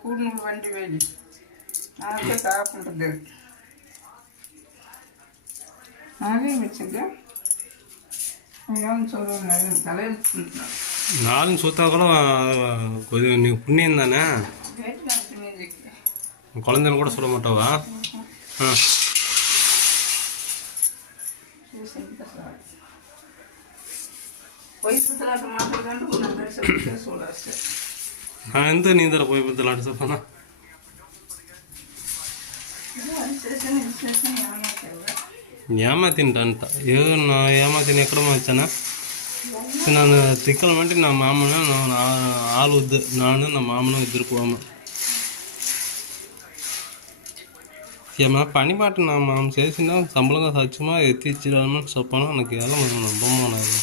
కూర్నూలు వంటి వేడి నాకు తాకుంటుంది నాగే మిచ్చగా ఏమని చూడాలి తల ఎత్తుకుంటున్నాను நாளும் சுத்தா கூட கொஞ்சம் நீ புண்ணியம் தானே குழந்தைன்னு கூட சொல்ல மாட்டாவா நான் எந்த நீ தர போய் பத்தலாட்டு சொன்னா ఏమాతింటంట ఏదో నా ఏమాతిని ఎక్కడమో వచ్చానా ನಾನು ತಿಕ್ಕಲ್ ಮಟ್ಟಿ ನಮ್ಮ ಮಾಮನ ಹಾಲು ಉದ್ದು ನಾನು ನಮ್ಮ ಮಾಮನ ಇద్దರು పోము ఏమన్నా పని పాట నా మామ చేసిన సంబలంగా సత్యమా ఎత్తి ఇచ్చిరామని చెప్పాను నాకు ఎలా నమ్మమా నాకు